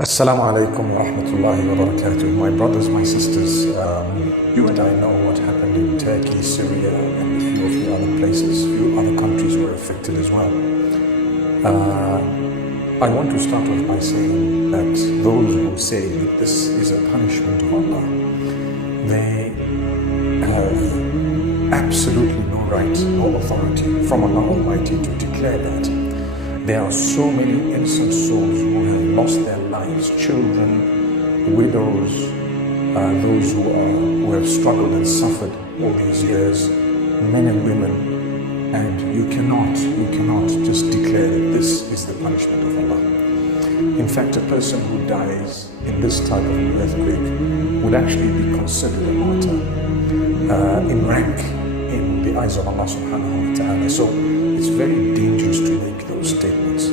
Assalamu alaikum wa rahmatullahi wa barakatuh. My brothers, my sisters, you and I know what happened in Turkey, Syria, and a few of the other places. Few other countries were affected as well. I want to start off by saying that those who say that this is a punishment of Allah, they have absolutely no right, no authority from Allah Almighty to declare that. There are so many innocent souls who have lost their lives, children, widows, those who have struggled and suffered all these years, men and women, and you cannot just declare that this is the punishment of Allah. In fact, a person who dies in this type of an earthquake would actually be considered a martyr in rank in the eyes of Allah subhanahu wa ta'ala. So it's very dangerous to make those statements.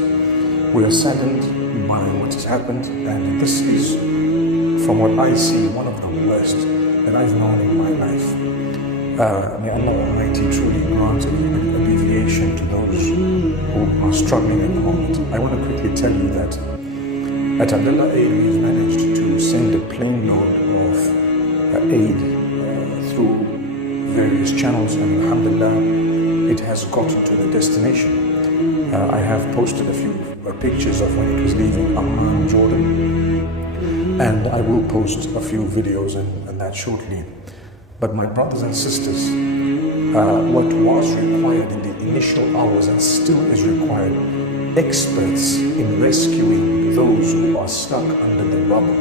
We are saddened by what has happened, and this is, from what I see, one of the worst that I've known in my life. May Allah Almighty truly grant an alleviation to those who are struggling at the moment. I want to quickly tell you that at Abdullah Aid we've managed to send a plane load of aid through various channels, and alhamdulillah it has gotten to the destination. I have posted a few pictures of when it was leaving Amman, Jordan, and I will post a few videos and that shortly. But my brothers and sisters, what was required in the initial hours and still is required, experts in rescuing those who are stuck under the rubble.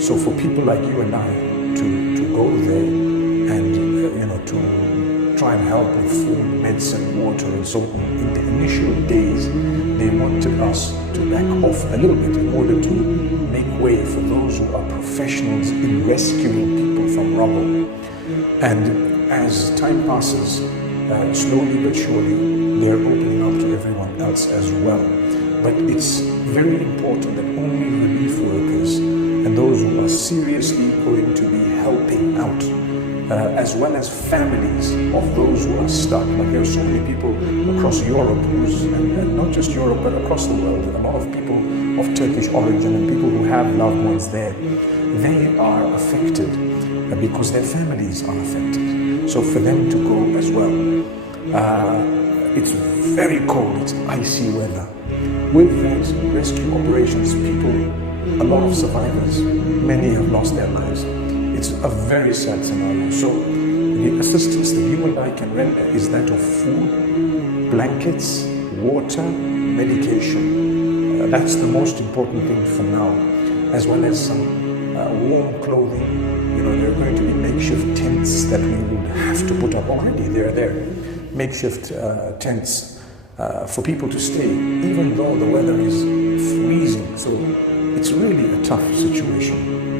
So for people like you and I to go there and to try and help with food, medicine, water, and so on. In the initial days, they wanted us to back off a little bit in order to make way for those who are professionals in rescuing people from rubble. And as time passes, slowly but surely, they're opening up to everyone else as well. But it's very important that only relief workers and those who are seriously going to be helping out, as well as families of those who are stuck. Like there are so many people across Europe, and not just Europe, but across the world, a lot of people of Turkish origin and people who have loved ones there, they are affected because their families are affected. So for them to go as well, it's very cold, it's icy weather. With those rescue operations, a lot of survivors, many have lost their lives. It's a very sad scenario. So the assistance that you and I can render is that of food, blankets, water, medication. That's the most important thing for now, as well as some warm clothing. There are going to be makeshift tents that we would have to put up already. They're there. Makeshift tents for people to stay, even though the weather is freezing. So it's really a tough situation.